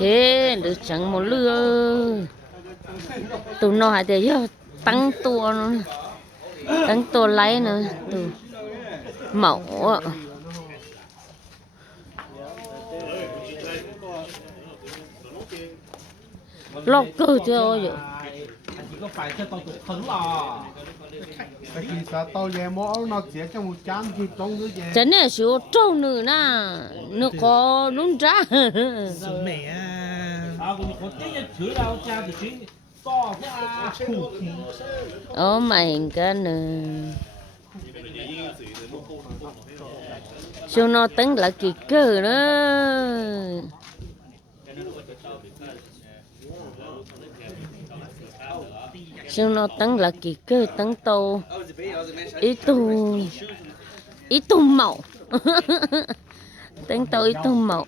thế được chẳng một lừa tụi nó hay để cho tăng tua nó tăng tua lấy nữa tụi mẫu lọc cơ cho rồi có phải cho tao tụt phấn lò cái gì sao tao về mỗi nó chỉ trong một chán thì trong nữa chứ chén này số trâu nữa nè nó có đúng ra sướng này à cũng có cái chữ đâu cha thì chữ to thế à oh my god số nó tính là kỳ cơ đó xong nó tăng là kỳ cơ tăng tàu ít tu màu tăng tàu ít tu màu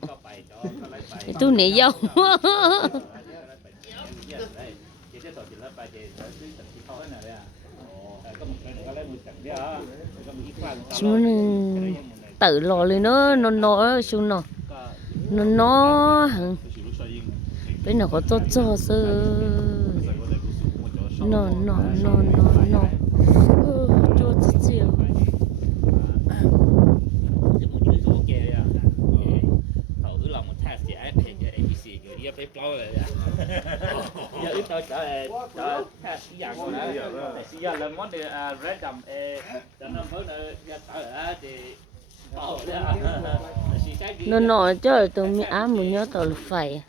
ít tu nỉ dâu chúng tự lo lên nó xuống nó bên nào có tốt cho sơ no cho chiều thử lòng một thang sẽ thì ABC người đi phải plau rồi giờ ít tôi cho test dạng của nó thì giờ là món de random cho nó mới là ở thì nó chơi tụi mi ám muốn nhớ tao là phải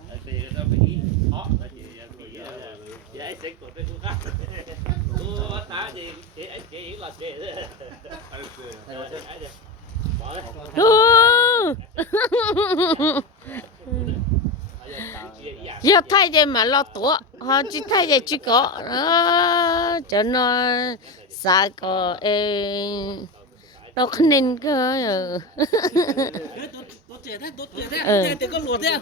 giờ thay vậy mà lo tuổi họ chỉ thay vậy chỉ có cho nó xa có nó không nên cơ thì có lụa thế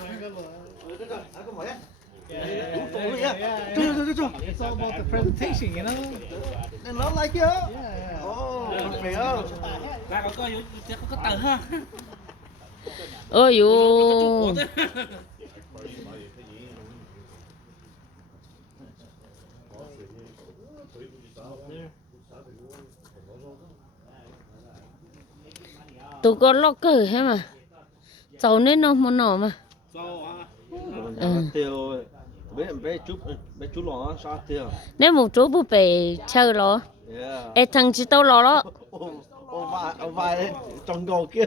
It's all about the presentation, you know. And not like you. Oh, okay. Lại có tờ ha. Ôi dồi. Tụi con lo cờ hết mà. Cháu nên nó muốn nổ mà. Bé chú lò sao tiêu. Nếu một chú búp bê chơi lo. Ê thằng chị tao lo đó. Ông vai trong gò kia.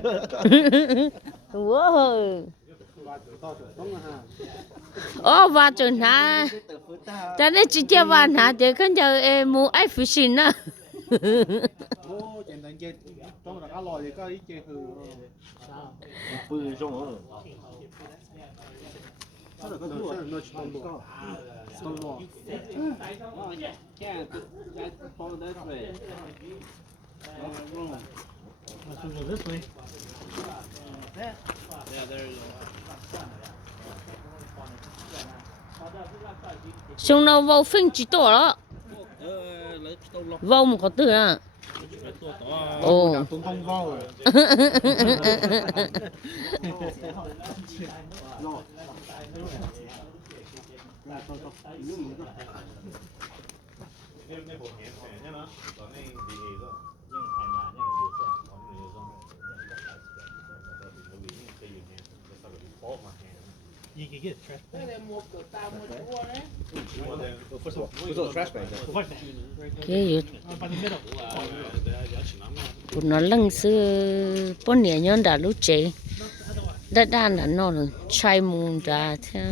Wow. Ô và chuẩn hả? Cho nên chị chơi van hả? Để con giờ em mua ai phụ xin nữa. Ô, chẳng đánh chơi trong là cá lòi thì có ý chơi hừ. Pư trong đó. Xong nó vào phim chỉ tổ đó. Vào một có từ à. Ồ. Không vào rồi. You can get trash bag. First of all, trash bag. Cái gì? Nó lăng sư bốn年 nhân đã lúc chế đã đan đã nó rồi chai mùng đã theo